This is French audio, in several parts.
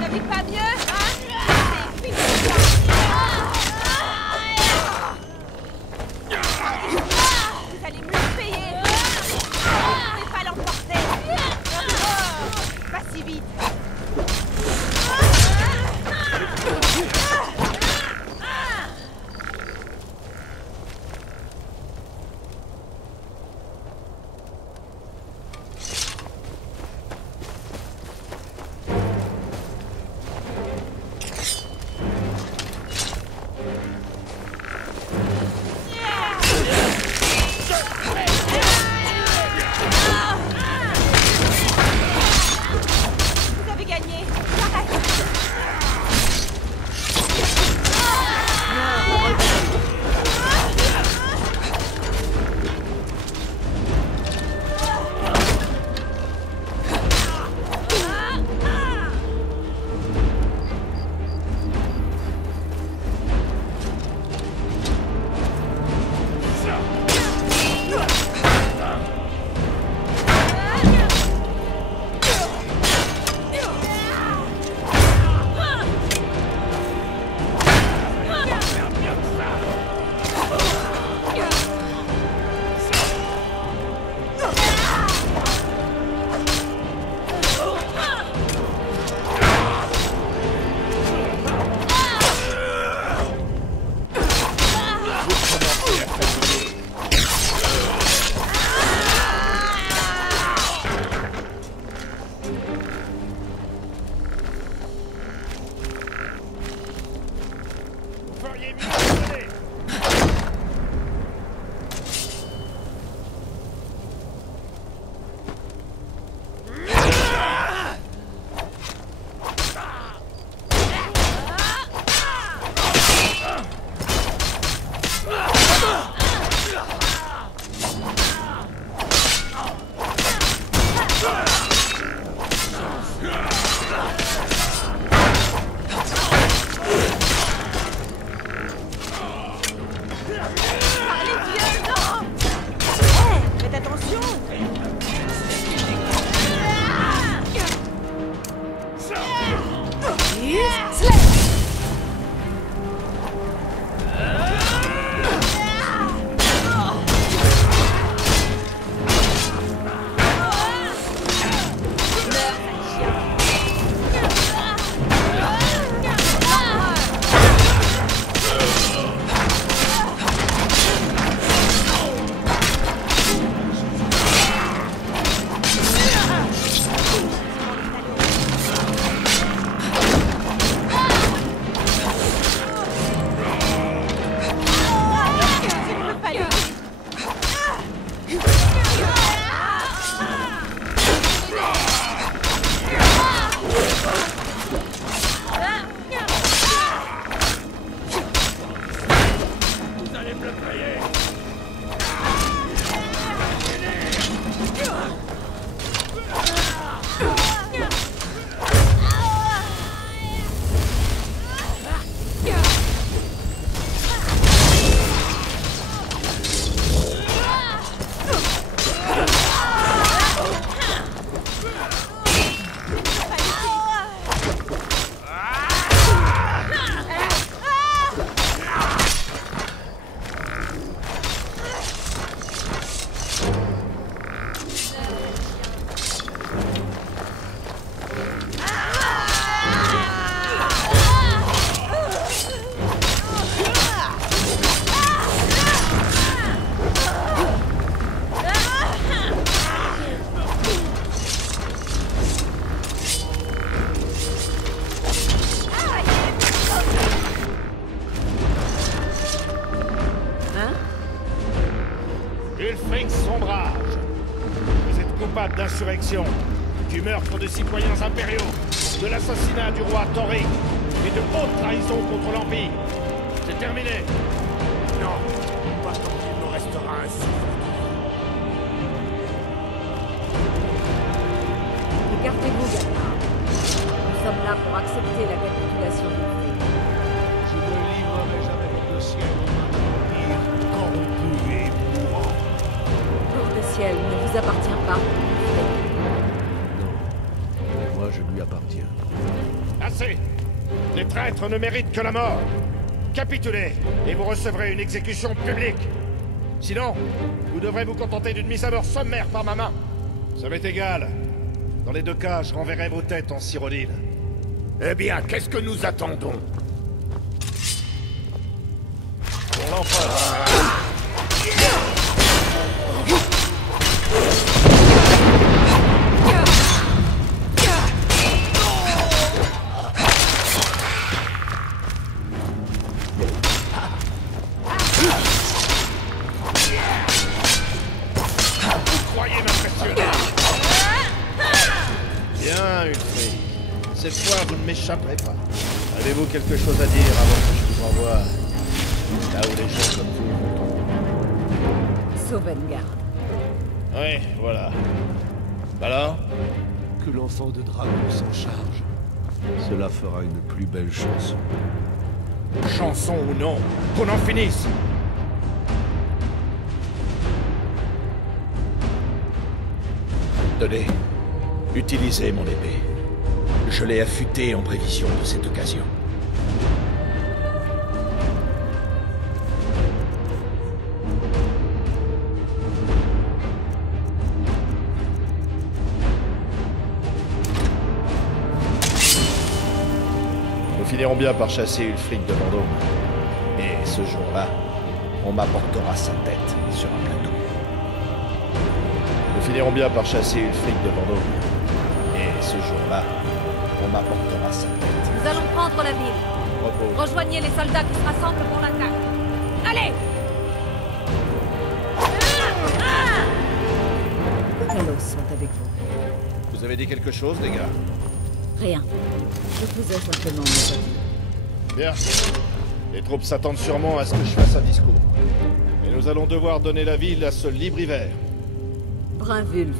T'avais pas mieux, hein? Vous allez me le payer. Vous pouvez pas l'emporter. Pas si vite. Vous avez gagné. J'arrête. Ulfric Sombrage. Vous êtes coupable d'insurrection, du meurtre de citoyens impériaux, de l'assassinat du roi Thoric et de haute trahison contre l'Empire. C'est terminé. Non, pas tant qu'il me restera un souffle. Écartez-vous, Gaspard. Nous sommes là pour accepter la capitulation de l'Empire. Je ne livrerai jamais mon dossier à un empire corrompu et mourant. Pour de ciel ne vous appartient pas. Non. Moi, je lui appartiens. Assez! Les traîtres ne méritent que la mort! Capitulez, et vous recevrez une exécution publique! Sinon, vous devrez vous contenter d'une mise à mort sommaire par ma main. Ça m'est égal. Dans les deux cas, je renverrai vos têtes en Cyrodiil. Eh bien, qu'est-ce que nous attendons? Pour l'empereur. Cette fois, vous ne m'échapperez pas. Avez-vous quelque chose à dire avant que je vous envoie là où les gens comme vous vont tomber? Sovngarde. Oui, voilà. Alors? Que l'enfant de dragon s'en charge. Cela fera une plus belle chanson. Chanson ou non, qu'on en finisse! Tenez, utilisez mon épée. Je l'ai affûtée en prévision de cette occasion. Nous finirons bien par chasser Ulfric de Vendôme. Et ce jour-là, on m'apportera sa tête sur un plateau. Nous finirons bien par chasser Ulfric de Vendôme. Et ce jour-là, on m'apportera sa tête. Nous allons prendre la ville. Repos. Rejoignez les soldats qui se rassemblent pour l'attaque. Allez! Talos sont avec vous. Vous avez dit quelque chose, les gars? Rien. Je vous ai simplement mis. Bien. Les troupes s'attendent sûrement à ce que je fasse un discours. Et nous allons devoir donner la ville à ce libre hiver. Brinwulf.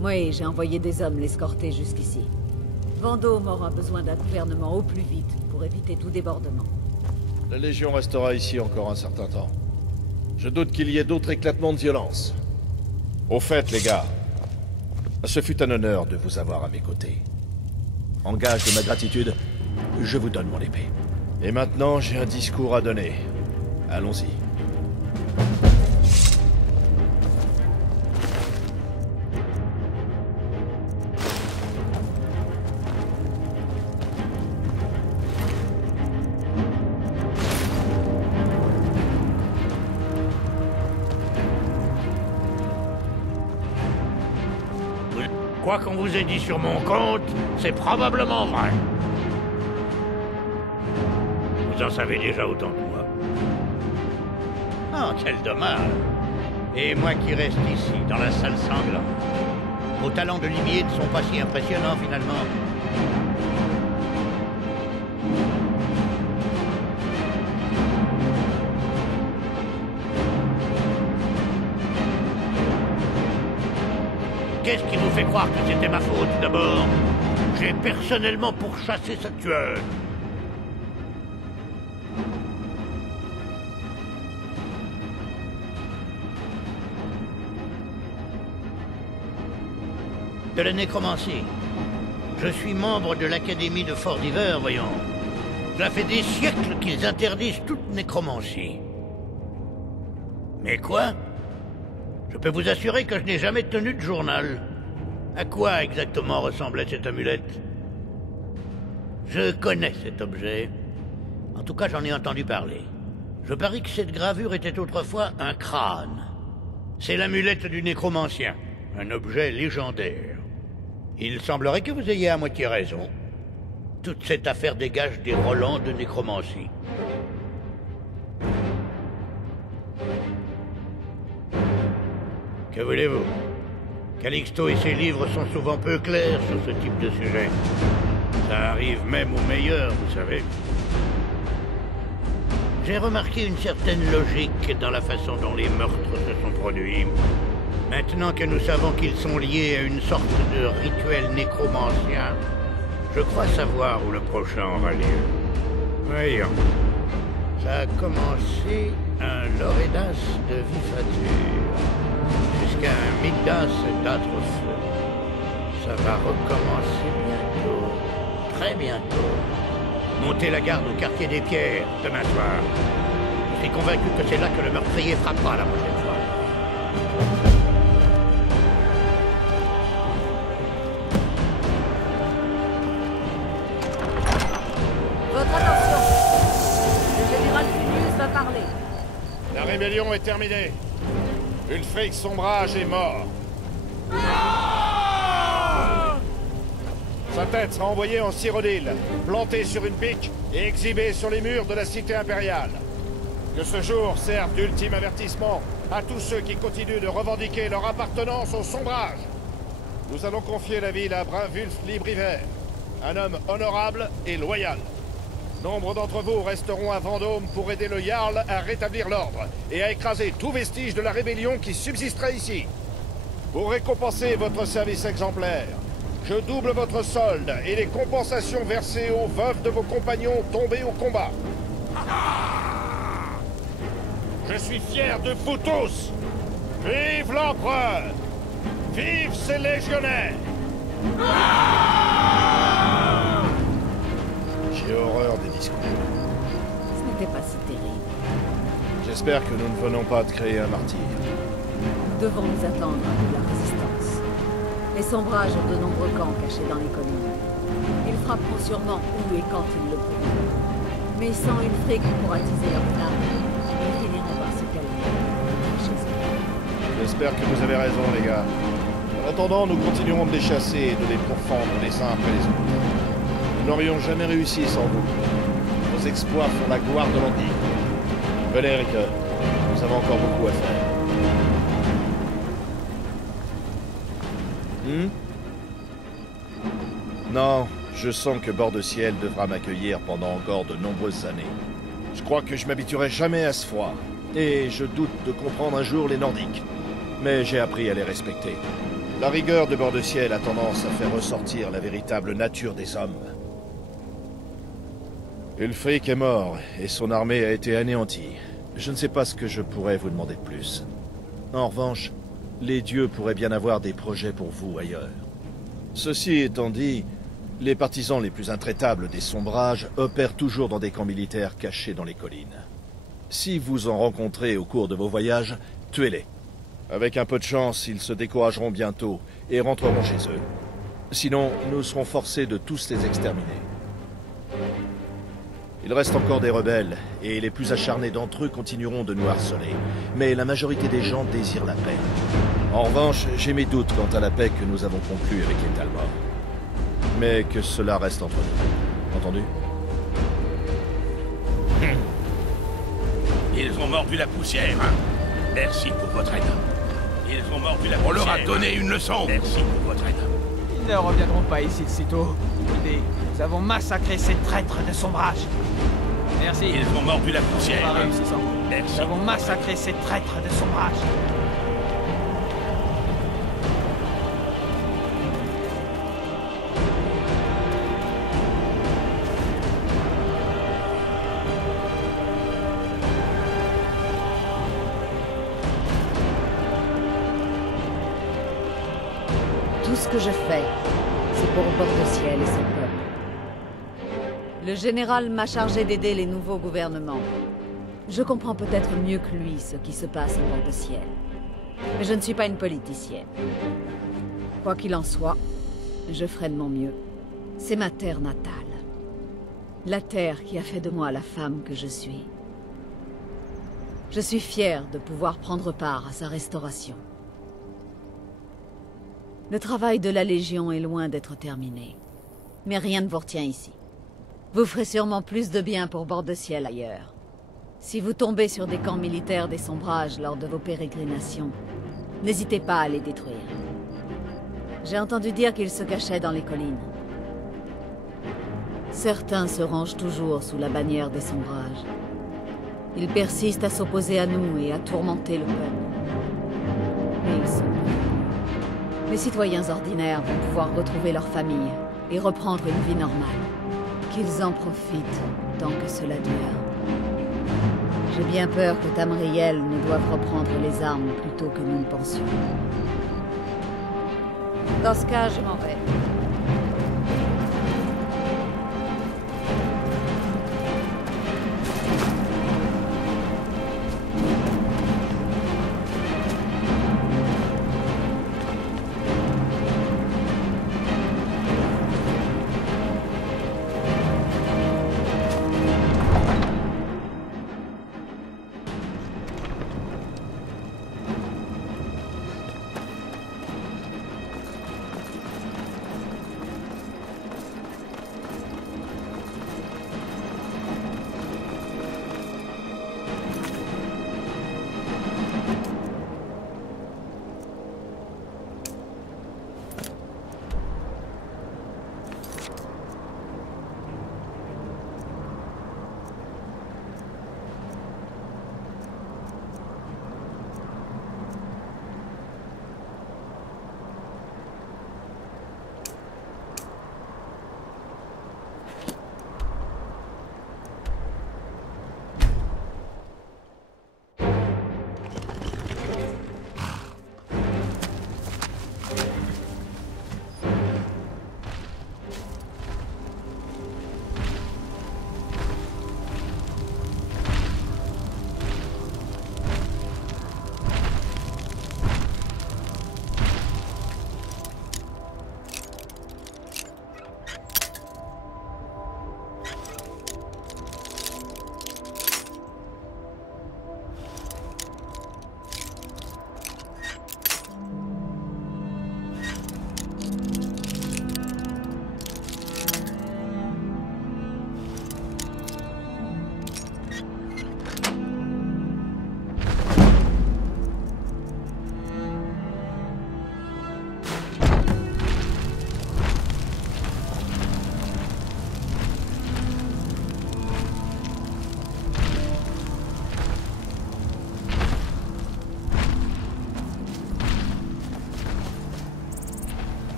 Oui, j'ai envoyé des hommes l'escorter jusqu'ici. Vendôme aura besoin d'un gouvernement au plus vite pour éviter tout débordement. La Légion restera ici encore un certain temps. Je doute qu'il y ait d'autres éclatements de violence. Au fait, les gars, ce fut un honneur de vous avoir à mes côtés. En gage de ma gratitude, je vous donne mon épée. Et maintenant, j'ai un discours à donner. Allons-y. Quoi qu'on vous ait dit sur mon compte, c'est probablement vrai. Vous en savez déjà autant que moi. Oh, quel dommage. Et moi qui reste ici, dans la salle sanglante. Vos talents de limier ne sont pas si impressionnants, finalement. Qu'est-ce qui vous fait croire que c'était ma faute, d'abord? J'ai personnellement pourchassé ce tueur. De la nécromancie. Je suis membre de l'Académie de Fort d'Hiver, voyons. Cela fait des siècles qu'ils interdisent toute nécromancie. Mais quoi? Je peux vous assurer que je n'ai jamais tenu de journal. À quoi exactement ressemblait cette amulette? Je connais cet objet. En tout cas, j'en ai entendu parler. Je parie que cette gravure était autrefois un crâne. C'est l'amulette du nécromancien, un objet légendaire. Il semblerait que vous ayez à moitié raison. Toute cette affaire dégage des relents de nécromancie. Que voulez-vous? Calixto et ses livres sont souvent peu clairs sur ce type de sujet. Ça arrive même aux meilleurs, vous savez. J'ai remarqué une certaine logique dans la façon dont les meurtres se sont produits. Maintenant que nous savons qu'ils sont liés à une sorte de rituel nécromancien, je crois savoir où le prochain aura lieu. Voyons. Ça a commencé un Loredas de Vifature. Jusqu'à Midas est atroce. Ça va recommencer bientôt. Très bientôt. Montez la garde au quartier des Pierres, demain soir. Je suis convaincu que c'est là que le meurtrier frappera la prochaine fois. Votre attention! Le général Finius va parler. La rébellion est terminée. Ulfric Sombrage est mort. Sa tête sera envoyée en Cyrodiil, plantée sur une pique et exhibée sur les murs de la cité impériale. Que ce jour serve d'ultime avertissement à tous ceux qui continuent de revendiquer leur appartenance au Sombrage. Nous allons confier la ville à Brinwulf Libriver, un homme honorable et loyal. Nombre d'entre vous resteront à Vendôme pour aider le Jarl à rétablir l'ordre et à écraser tout vestige de la rébellion qui subsisterait ici. Pour récompenser votre service exemplaire, je double votre solde et les compensations versées aux veuves de vos compagnons tombés au combat. Je suis fier de vous tous. Vive l'empereur! Vive ses légionnaires! J'ai horreur des discours. Ce n'était pas si terrible. J'espère que nous ne venons pas de créer un martyr. Nous devons nous attendre à de la résistance. Les Sombrages ont de nombreux camps cachés dans les collines. Ils frapperont sûrement où et quand ils le pourront. Mais sans Ulfric pour attiser leur flamme, ils finiront par se calmer chez eux. J'espère que vous avez raison, les gars. En attendant, nous continuerons de les chasser et de les pourfendre les uns après les autres. Nous n'aurions jamais réussi sans vous. Vos exploits font la gloire de l'Empire. Venez, Ricker. Nous avons encore beaucoup à faire. Non, je sens que Bord de Ciel devra m'accueillir pendant encore de nombreuses années. Je crois que je m'habituerai jamais à ce froid. Et je doute de comprendre un jour les Nordiques. Mais j'ai appris à les respecter. La rigueur de Bord de Ciel a tendance à faire ressortir la véritable nature des hommes. Ulfric est mort, et son armée a été anéantie. Je ne sais pas ce que je pourrais vous demander de plus. En revanche, les dieux pourraient bien avoir des projets pour vous ailleurs. Ceci étant dit, les partisans les plus intraitables des Sombrages opèrent toujours dans des camps militaires cachés dans les collines. Si vous en rencontrez au cours de vos voyages, tuez-les. Avec un peu de chance, ils se décourageront bientôt et rentreront chez eux. Sinon, nous serons forcés de tous les exterminer. Il reste encore des rebelles, et les plus acharnés d'entre eux continueront de nous harceler. Mais la majorité des gens désirent la paix. En revanche, j'ai mes doutes quant à la paix que nous avons conclue avec les Talmor. Mais que cela reste entre nous. Entendu? Ils ont mordu la poussière. Merci pour votre aide. Ils ont mordu la poussière. On leur a donné une leçon. Merci pour votre aide. Ils ne reviendront pas ici de sitôt. Nous avons massacré ces traîtres de Sombrage. Merci. Ils ont mordu la poussière. Nous avons massacré ces traîtres de Sombrage. Tout ce que je fais, c'est pour Bord de Ciel et son peuple. Le général m'a chargé d'aider les nouveaux gouvernements. Je comprends peut-être mieux que lui ce qui se passe à Bord de Ciel. Mais je ne suis pas une politicienne. Quoi qu'il en soit, je ferai de mon mieux. C'est ma terre natale. La terre qui a fait de moi la femme que je suis. Je suis fière de pouvoir prendre part à sa restauration. Le travail de la Légion est loin d'être terminé. Mais rien ne vous retient ici. Vous ferez sûrement plus de bien pour Bord de Ciel ailleurs. Si vous tombez sur des camps militaires des Sombrages lors de vos pérégrinations, n'hésitez pas à les détruire. J'ai entendu dire qu'ils se cachaient dans les collines. Certains se rangent toujours sous la bannière des Sombrages. Ils persistent à s'opposer à nous et à tourmenter le peuple. Mais ils sont nuls. Les citoyens ordinaires vont pouvoir retrouver leur famille et reprendre une vie normale. Qu'ils en profitent tant que cela dure. J'ai bien peur que Tamriel ne doive reprendre les armes plus tôt que nous le pensions. Dans ce cas, je m'en vais.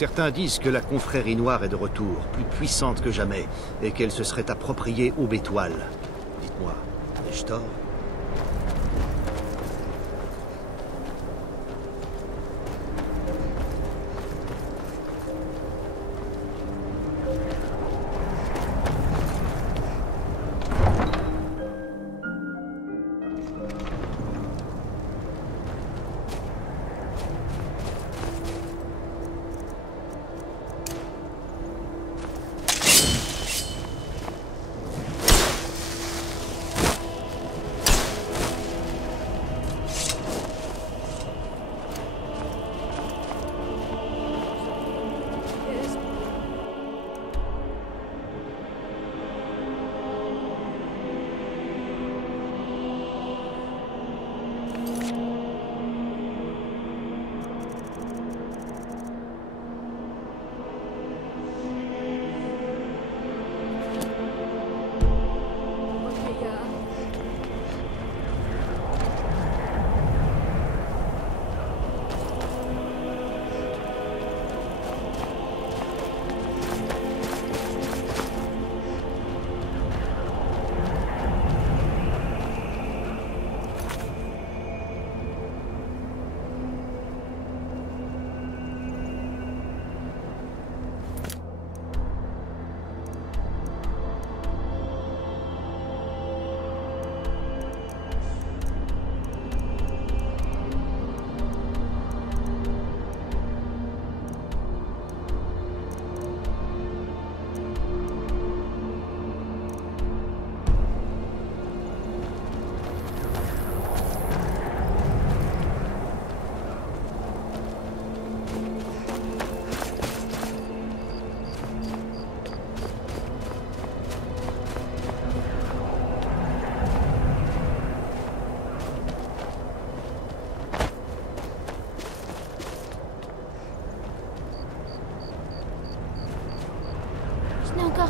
Certains disent que la confrérie noire est de retour, plus puissante que jamais, et qu'elle se serait appropriée Aube Étoile. Dites-moi, ai-je tort?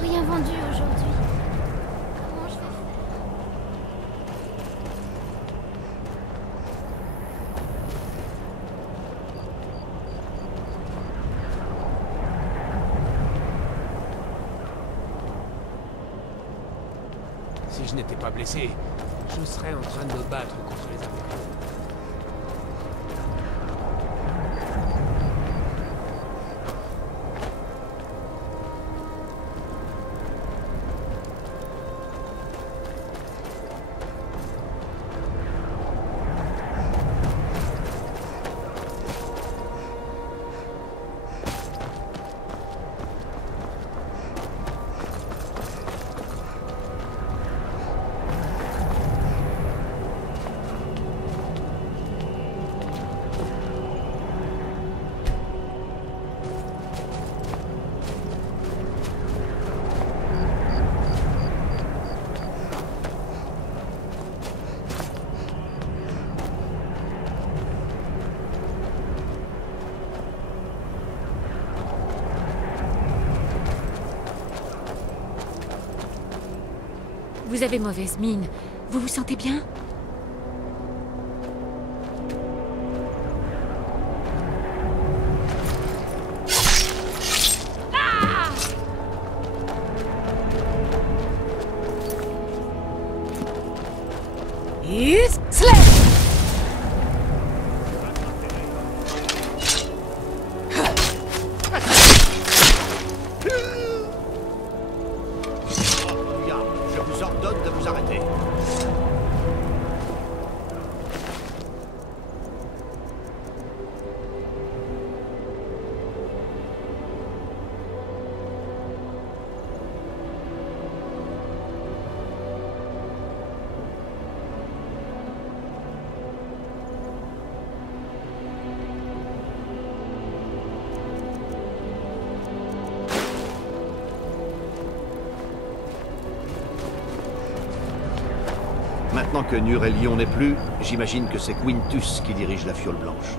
rien vendu aujourd'hui. Comment je vais faire? Si je n'étais pas blessé, je serais en train de me battre contre les impériaux. Vous avez mauvaise mine. Vous vous sentez bien? Je vous ordonne de vous arrêter. Maintenant que Nurelion n'est plus, j'imagine que c'est Quintus qui dirige la Fiole Blanche.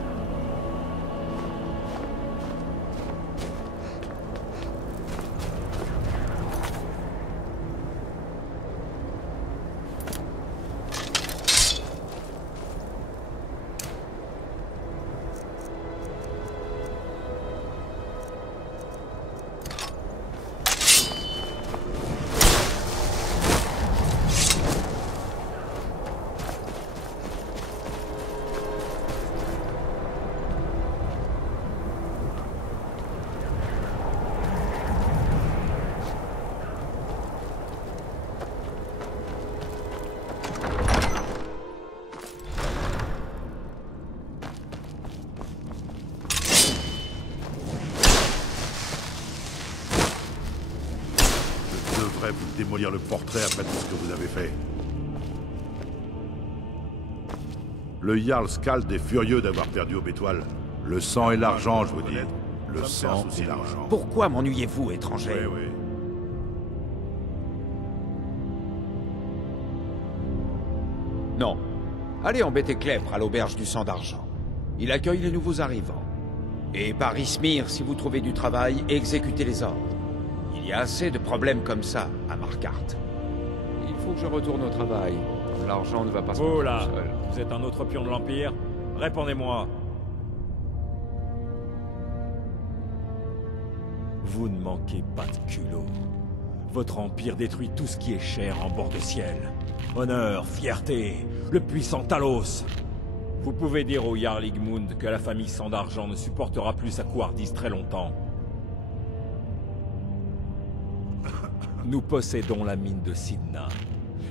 Vous démolir le portrait après tout ce que vous avez fait. Le Jarl Skald est furieux d'avoir perdu Aubétoile. Le sang et l'argent, je vous dis. Le sang et l'argent. Pourquoi m'ennuyez-vous, étranger? Oui, oui. Non. Allez embêter Clèpre à l'auberge du sang d'argent. Il accueille les nouveaux arrivants. Et par Ismir, si vous trouvez du travail, exécutez les ordres. Il y a assez de problèmes comme ça à Markarth. Il faut que je retourne au travail. L'argent ne va pas se Oh faire là, tout seul. vous êtes un autre pion de l'Empire? Répondez-moi. Vous ne manquez pas de culot. Votre empire détruit tout ce qui est cher en bord de ciel. Honneur, fierté, le puissant Talos. Vous pouvez dire au Jarl Igmund que la famille Sang d'Argent ne supportera plus sa couardise très longtemps. Nous possédons la mine de Sidna,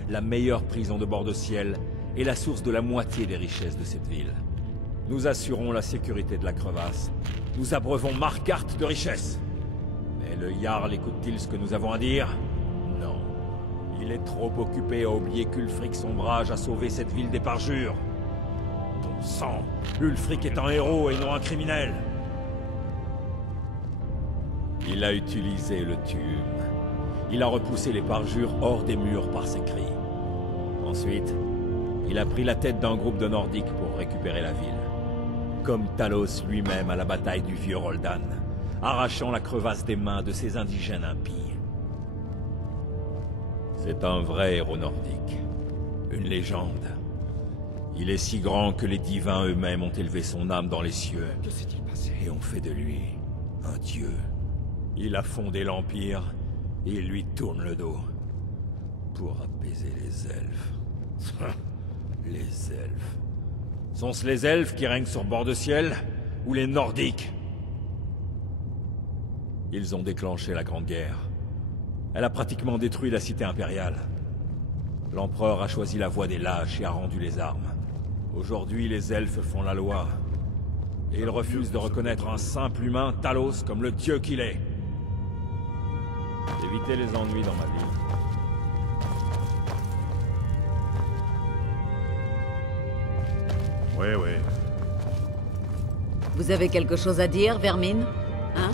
la meilleure prison de bord de ciel et la source de la moitié des richesses de cette ville. Nous assurons la sécurité de la crevasse. Nous abreuvons Markarth de richesses. Mais le Jarl écoute-t-il ce que nous avons à dire? Non. Il est trop occupé à oublier qu'Ulfric Sombrage a sauvé cette ville des parjures. Ton sang, Ulfric est un héros et non un criminel. Il a utilisé le tume. Il a repoussé les parjures hors des murs par ses cris. Ensuite, il a pris la tête d'un groupe de Nordiques pour récupérer la ville. Comme Talos lui-même à la bataille du vieux Roldan, arrachant la crevasse des mains de ces indigènes impies. C'est un vrai héros nordique. Une légende. Il est si grand que les divins eux-mêmes ont élevé son âme dans les cieux. Que s'est-il passé? Et ont fait de lui un dieu. Il a fondé l'Empire, et il lui tourne le dos. Pour apaiser les elfes. Les elfes. Sont-ce les elfes qui règnent sur bord de ciel? Ou les nordiques? Ils ont déclenché la Grande Guerre. Elle a pratiquement détruit la cité impériale. L'empereur a choisi la voie des lâches et a rendu les armes. Aujourd'hui, les elfes font la loi. Et ils refusent de reconnaître un simple humain, Talos, comme le dieu qu'il est. Évitez les ennuis dans ma ville. Ouais. Vous avez quelque chose à dire, Vermine? Hein?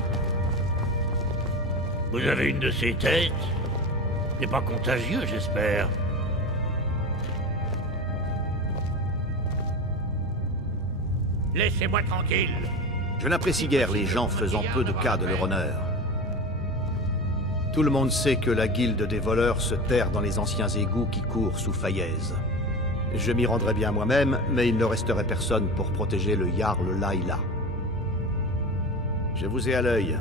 Vous avez une de ces têtes? N'est pas contagieux, j'espère. Laissez-moi tranquille. Je n'apprécie guère les gens faisant peu de cas de leur honneur. Tout le monde sait que la guilde des voleurs se terre dans les anciens égouts qui courent sous Faillaise. Je m'y rendrai bien moi-même, mais il ne resterait personne pour protéger le Jarl Laila. Je vous ai à l'œil.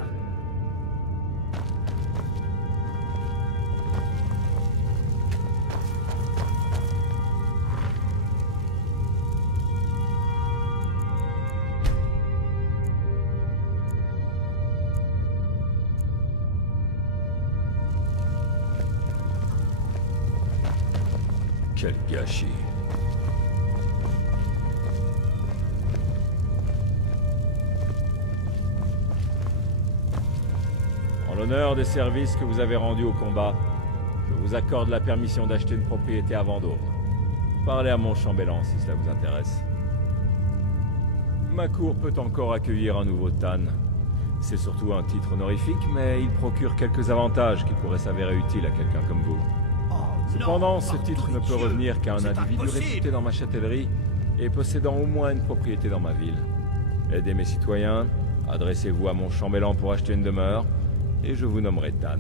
Quel gâchis. En l'honneur des services que vous avez rendus au combat, je vous accorde la permission d'acheter une propriété à Vendôme. Parlez à mon chambellan si cela vous intéresse. Ma cour peut encore accueillir un nouveau Tan. C'est surtout un titre honorifique, mais il procure quelques avantages qui pourraient s'avérer utiles à quelqu'un comme vous. Cependant, ce titre ne peut revenir qu'à un individu réputé dans ma châtellerie et possédant au moins une propriété dans ma ville. Aidez mes citoyens, adressez-vous à mon chambellan pour acheter une demeure, et je vous nommerai Tan.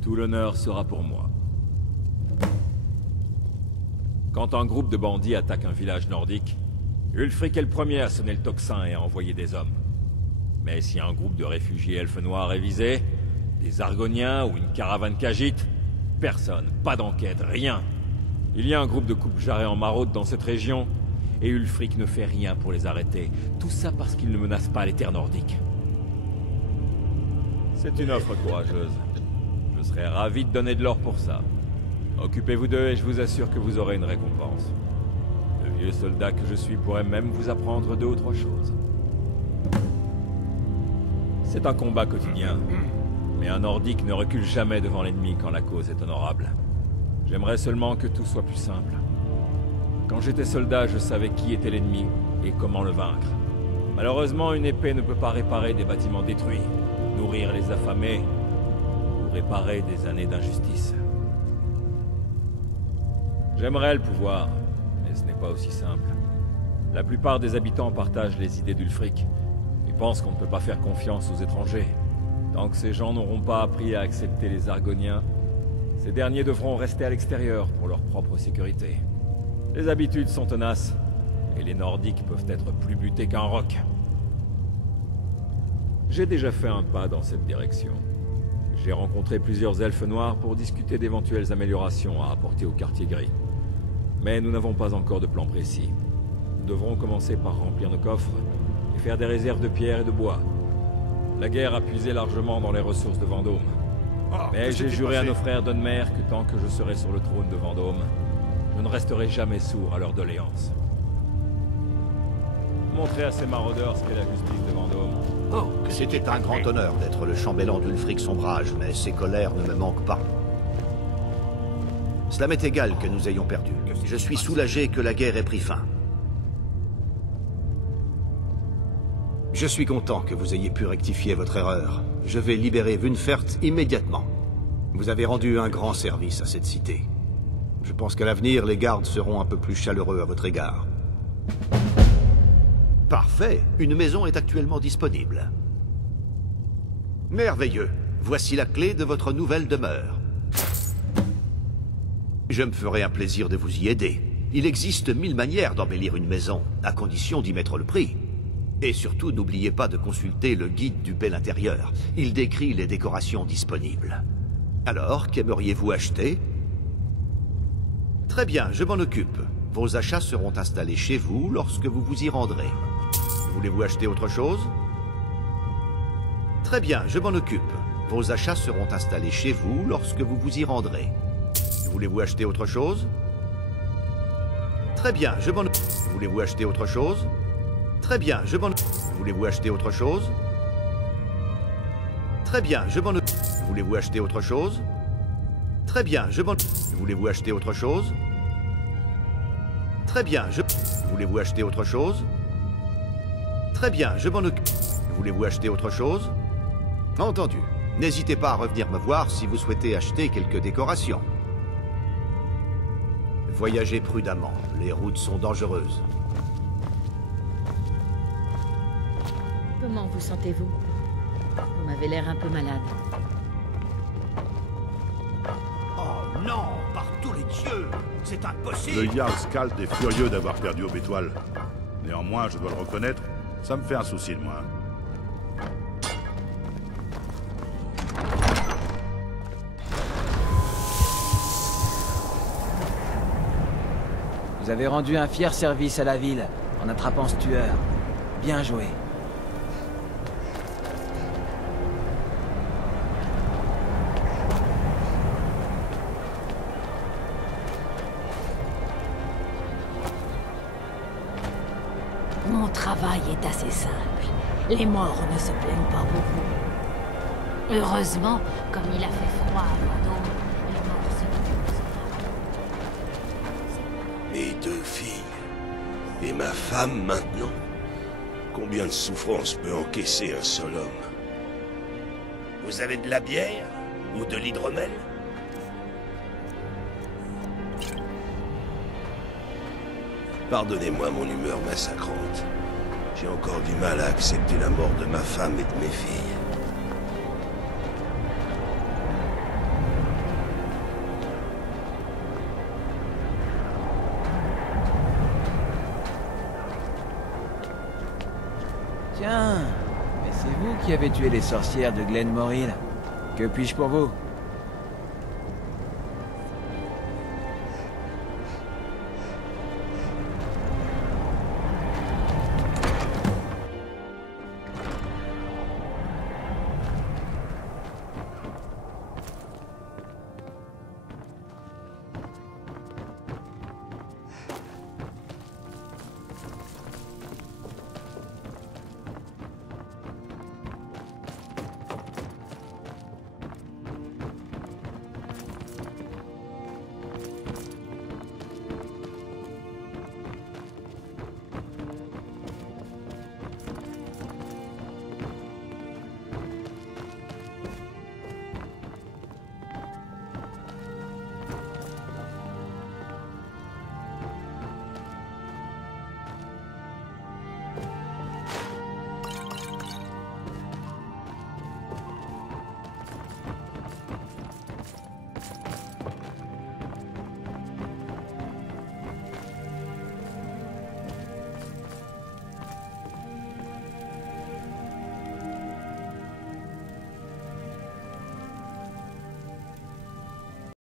Tout l'honneur sera pour moi. Quand un groupe de bandits attaque un village nordique, Ulfric est le premier à sonner le tocsin et à envoyer des hommes. Mais si un groupe de réfugiés elfes noirs est visé, des Argoniens ou une caravane Khajiit, personne, pas d'enquête, rien. Il y a un groupe de coupe-jarrets en maraude dans cette région, et Ulfric ne fait rien pour les arrêter. Tout ça parce qu'il ne menace pas les terres nordiques. C'est une offre courageuse. Je serais ravi de donner de l'or pour ça. Occupez-vous d'eux et je vous assure que vous aurez une récompense. Le vieux soldat que je suis pourrait même vous apprendre 2 ou 3 choses. C'est un combat quotidien. Mais un Nordique ne recule jamais devant l'ennemi quand la cause est honorable. J'aimerais seulement que tout soit plus simple. Quand j'étais soldat, je savais qui était l'ennemi et comment le vaincre. Malheureusement, une épée ne peut pas réparer des bâtiments détruits, nourrir les affamés ou réparer des années d'injustice. J'aimerais le pouvoir, mais ce n'est pas aussi simple. La plupart des habitants partagent les idées d'Ulfric et pensent qu'on ne peut pas faire confiance aux étrangers. Tant que ces gens n'auront pas appris à accepter les Argoniens, ces derniers devront rester à l'extérieur pour leur propre sécurité. Les habitudes sont tenaces, et les Nordiques peuvent être plus butés qu'un roc. J'ai déjà fait un pas dans cette direction. J'ai rencontré plusieurs elfes noirs pour discuter d'éventuelles améliorations à apporter au quartier gris. Mais nous n'avons pas encore de plan précis. Nous devrons commencer par remplir nos coffres et faire des réserves de pierre et de bois. La guerre a puisé largement dans les ressources de Vendôme. Mais j'ai juré à nos frères d'Unmer que tant que je serai sur le trône de Vendôme, je ne resterai jamais sourd à leurs doléances. Montrez à ces maraudeurs ce qu'est la justice de Vendôme. C'était un grand honneur d'être le chambellan d'Ulfric Sombrage, mais ses colères ne me manquent pas. Cela m'est égal que nous ayons perdu. Je suis soulagé que la guerre ait pris fin. Je suis content que vous ayez pu rectifier votre erreur. Je vais libérer Wunfert immédiatement. Vous avez rendu un grand service à cette cité. Je pense qu'à l'avenir, les gardes seront un peu plus chaleureux à votre égard. Parfait. Une maison est actuellement disponible. Merveilleux. Voici la clé de votre nouvelle demeure. Je me ferai un plaisir de vous y aider. Il existe 1000 manières d'embellir une maison, à condition d'y mettre le prix. Et surtout, n'oubliez pas de consulter le guide du bel intérieur. Il décrit les décorations disponibles. Alors, qu'aimeriez-vous acheter? Très bien, je m'en occupe. Vos achats seront installés chez vous lorsque vous vous y rendrez. Voulez-vous acheter autre chose? Très bien, je m'en occupe. Vos achats seront installés chez vous lorsque vous vous y rendrez. Voulez-vous acheter autre chose? Très bien, je m'en occupe. Voulez-vous acheter autre chose? Très bien, je m'en occupe. Voulez-vous acheter autre chose? Très bien, je m'en occupe. Voulez-vous acheter autre chose? Très bien, je m'en occupe. Voulez-vous acheter autre chose? Très bien, je... Voulez-vous acheter autre chose? Très bien, je m'en occupe. Voulez-vous acheter autre chose? Entendu. N'hésitez pas à revenir me voir si vous souhaitez acheter quelques décorations. Voyagez prudemment, les routes sont dangereuses. Comment vous sentez-vous? Vous m'avez l'air un peu malade. Oh non, par tous les dieux, c'est impossible. Le Jarl Skald est furieux d'avoir perdu Aubétoile. Néanmoins, je dois le reconnaître, ça me fait un souci de moins. Vous avez rendu un fier service à la ville en attrapant ce tueur. Bien joué. Mon travail est assez simple. Les morts ne se plaignent pas beaucoup. Heureusement, comme il a fait froid à Vendôme, les morts se reposent. Mes 2 filles. Et ma femme maintenant. Combien de souffrances peut encaisser un seul homme? Vous avez de la bière? Ou de l'hydromel? Pardonnez-moi mon humeur massacrante. J'ai encore du mal à accepter la mort de ma femme et de mes filles. Tiens, mais c'est vous qui avez tué les sorcières de Glen Moril. Que puis-je pour vous?